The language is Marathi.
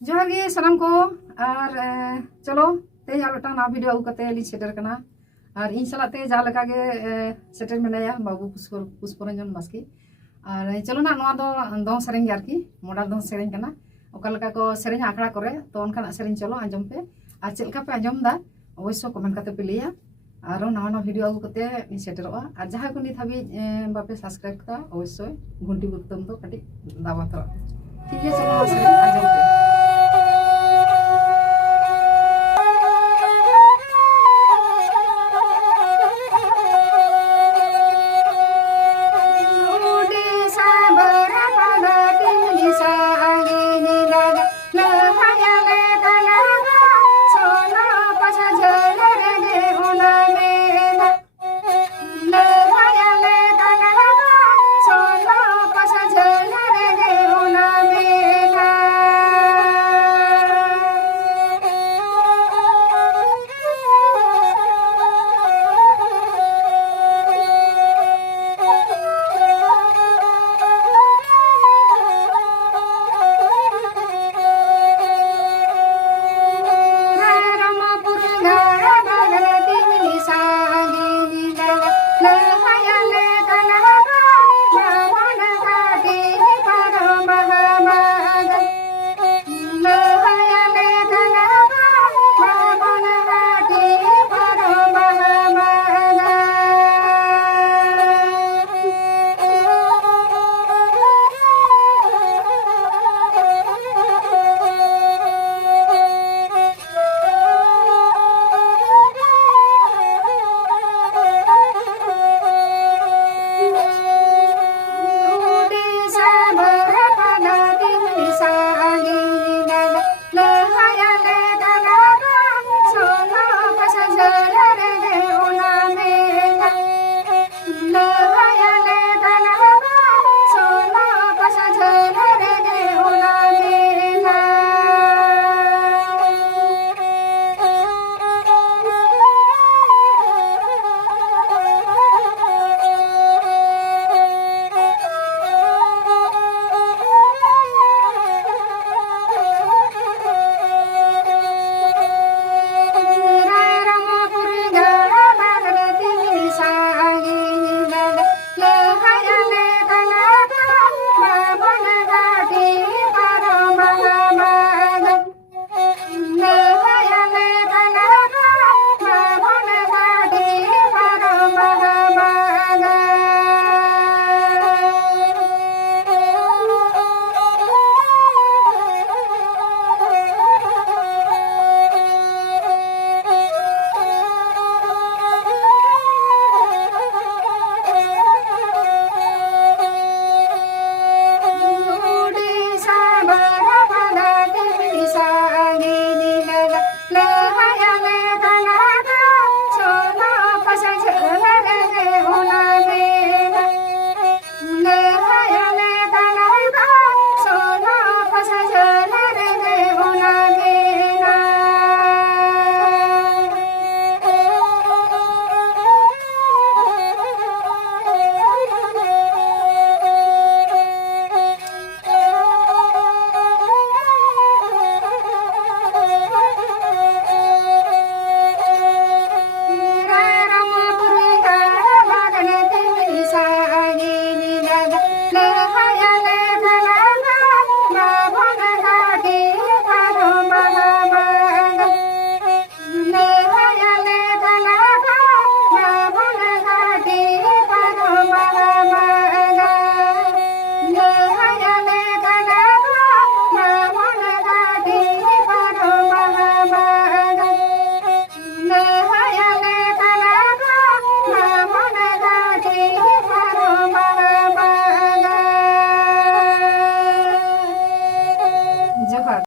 जोहार गे सलाम को और चलो ते यार बेटा ना वीडियो आगू कते ली सेटर कना और इन सलाते जा लगा गे सेटर मेनाया बाबू पुष्परंजन बास्की और चलो ना नोआ दो सेरें गे आरकी मॉडल दो सेरें कना ओका लगा को सेरें आखड़ा करे तो उनका सेरें चलो आंजम पे और चल का पे आंजम दा अवश्य कमेंट करते पे लिया और नवा वीडियो आगू कते सेटरोआ और जहां को नित हाबी बापे सब्सक्राइब का अवश्य घंटी बुतम तो कटी दावा तो ठीक है चलो सेरें आंजम पे